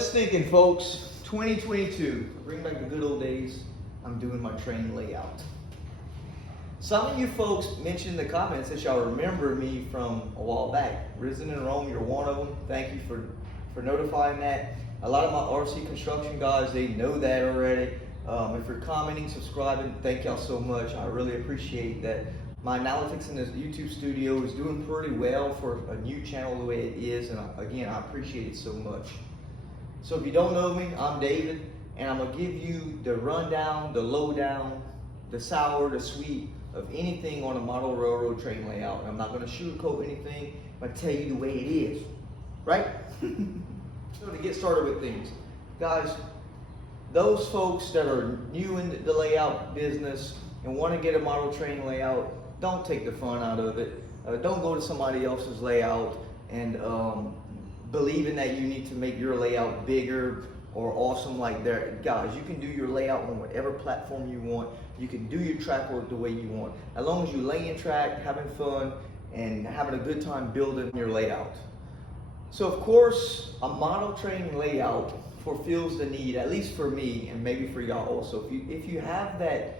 just thinking, folks, 2022, bring back the good old days. I'm doing my train layout. Some of you folks mentioned in the comments that y'all remember me from a while back. Risen in Rome, you're one of them. Thank you for notifying that. A lot of my RC construction guys, they know that already. If you're commenting, subscribing, thank y'all so much. I really appreciate that. My analytics in this YouTube studio is doing pretty well for a new channel the way it is, and again, I appreciate it so much. So if you don't know me, I'm David, and I'm gonna give you the rundown, the lowdown, the sour, the sweet of anything on a model railroad train layout. And I'm not gonna sugarcoat anything, I'm gonna tell you the way it is, right? So to get started with things, guys, those folks that are new in the layout business and want to get a model train layout, don't take the fun out of it. Don't go to somebody else's layout and believing that you need to make your layout bigger or awesome like that. Guys, you can do your layout on whatever platform you want. You can do your track work the way you want. As long as you lay in track, having fun, and having a good time building your layout. So of course, a model train layout fulfills the need, at least for me, and maybe for y'all also. If you have that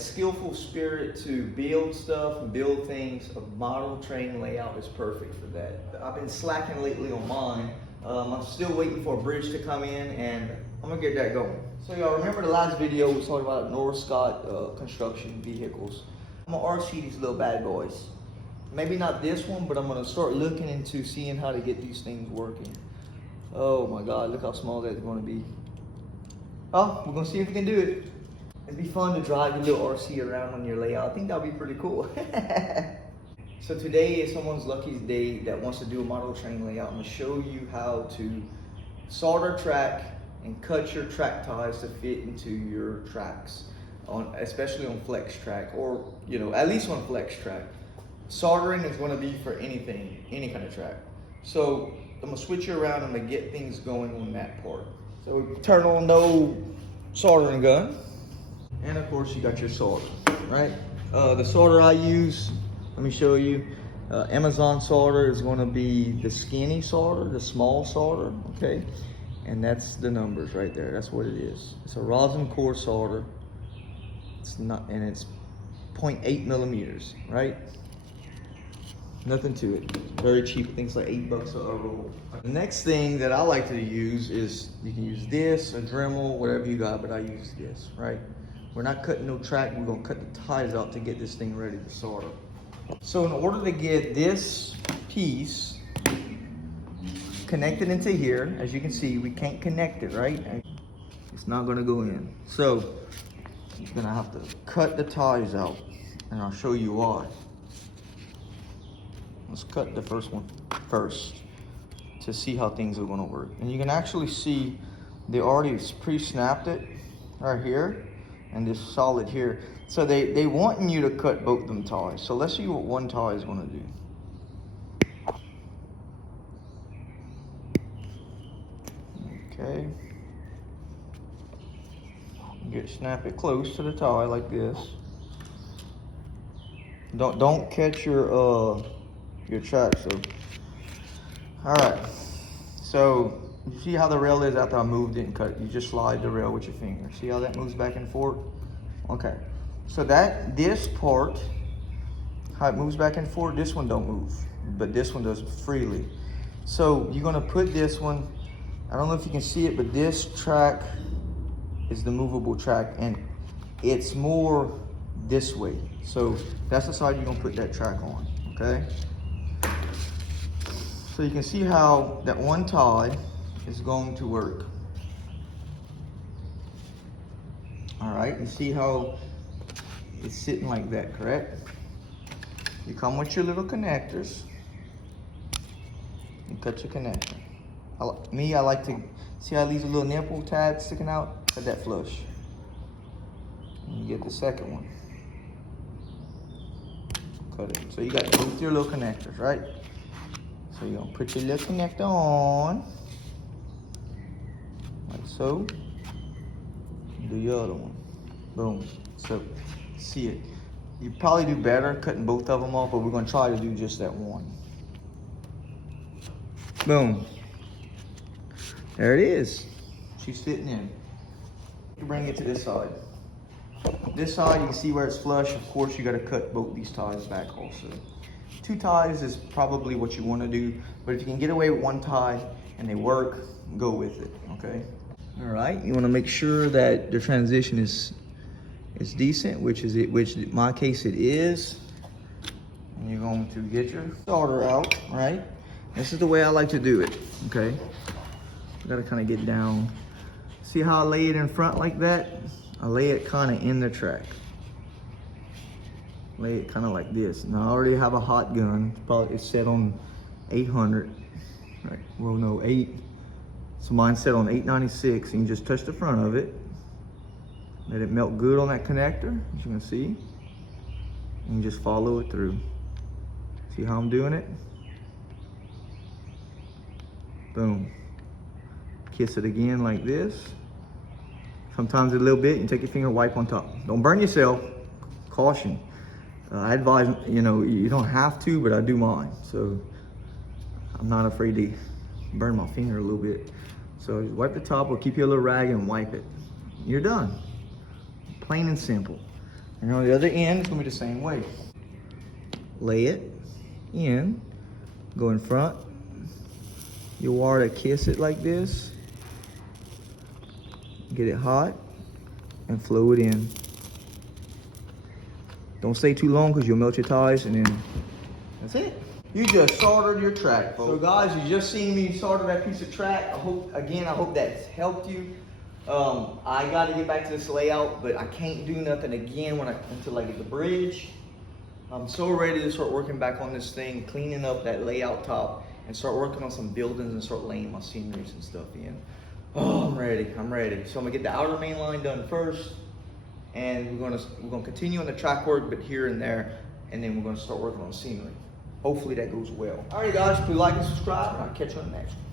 skillful spirit to build stuff and build things, a model train layout is perfect for that. I've been slacking lately on mine. I'm still waiting for a bridge to come in, and I'm gonna get that going. So y'all remember the last video we was talking about Northscott construction vehicles. I'm gonna RC these little bad boys. Maybe not this one, but I'm gonna start looking into seeing how to get these things working. Oh my God, look how small that's gonna be. Oh, we're gonna see if we can do it. It'd be fun to drive your little RC around on your layout. I think that'd be pretty cool. So today is someone's lucky day that wants to do a model train layout. I'm gonna show you how to solder track and cut your track ties to fit into your tracks, especially on flex track, or at least on flex track. Soldering is gonna be for anything, any kind of track. So I'm gonna switch you around. I'm gonna get things going on that part. So turn on no soldering gun. And of course you got your solder, right? The solder I use, let me show you. Amazon solder is gonna be the skinny solder, the small solder, okay? And that's the numbers right there, that's what it is. It's a rosin core solder. It's 0.8 millimeters, right? Nothing to it. Very cheap. Things like $8 a roll. The next thing that I like to use is, you can use this, a Dremel, whatever you got, but I use this, right? We're not cutting no track. We're gonna cut the ties out to get this thing ready to solder. So in order to get this piece connected into here, as you can see, we can't connect it, right? It's not gonna go in. So you're gonna have to cut the ties out, and I'll show you why. Let's cut the first one first to see how things are gonna work. And you can actually see they already pre-snapped it right here and this solid here. So they wanting you to cut both them ties. So let's see what one tie is gonna do. Okay. Snap it close to the tie like this. Don't catch your track. So all right, so you see how the rail is after I moved it and cut it. You just slide the rail with your finger. See how that moves back and forth? Okay, so this part, how it moves back and forth, this one don't move, but this one does freely. So you're gonna put this one, I don't know if you can see it, but this track is the movable track, and it's more this way. So that's the side you're gonna put that track on, okay? So you can see how that one tie is going to work. All right, you see how it's sitting like that, correct? You come with your little connectors. You cut your connector. I like to, see how these little nipple tabs sticking out? Cut that flush. And you get the second one. Cut it. So you got both your little connectors, right? So you're gonna put your little connector on, like so. Do your other one. Boom. So see it. You probably do better cutting both of them off, but we're gonna try to do just that one. Boom. There it is. She's fitting in. You bring it to this side. This side, you can see where it's flush. Of course, you got to cut both these ties back also. 2 ties is probably what you want to do, but if you can get away with 1 tie and they work, go with it, okay? All right, you want to make sure that the transition is decent, which in my case it is. And you're going to get your solder out, right? This is the way I like to do it, okay? You gotta kind of get down. See how I lay it in front like that? I lay it kind of in the track. Lay it kind of like this. Now I already have a hot gun. It's set on 800. Right, well no, 8. So mine's set on 896. You can just touch the front of it. Let it melt good on that connector, as you can see. And just follow it through. See how I'm doing it? Boom. Kiss it again like this. Sometimes a little bit, and take your finger, wipe on top. Don't burn yourself. Caution. I advise, you know, you don't have to, but I do mine. So I'm not afraid to burn my finger a little bit. So wipe the top, or keep your little rag and wipe it. You're done. Plain and simple. And on the other end, it's gonna be the same way. Lay it in, go in front. You wire to kiss it like this. Get it hot and flow it in. Don't stay too long because you'll melt your ties, and then that's it. You just soldered your track, folks. So guys, you just seen me solder that piece of track. I hope that's helped you. I got to get back to this layout, but I can't do nothing again until I get the bridge. I'm so ready to start working back on this thing, cleaning up that layout top, and start working on some buildings and start laying my sceneries and stuff in. Oh, I'm ready. So I'm gonna get the outer main line done first, and we're gonna continue on the track work, but here and there, and then we're gonna start working on scenery. Hopefully that goes well. All right, guys, please like and subscribe, and I'll catch you on the next one.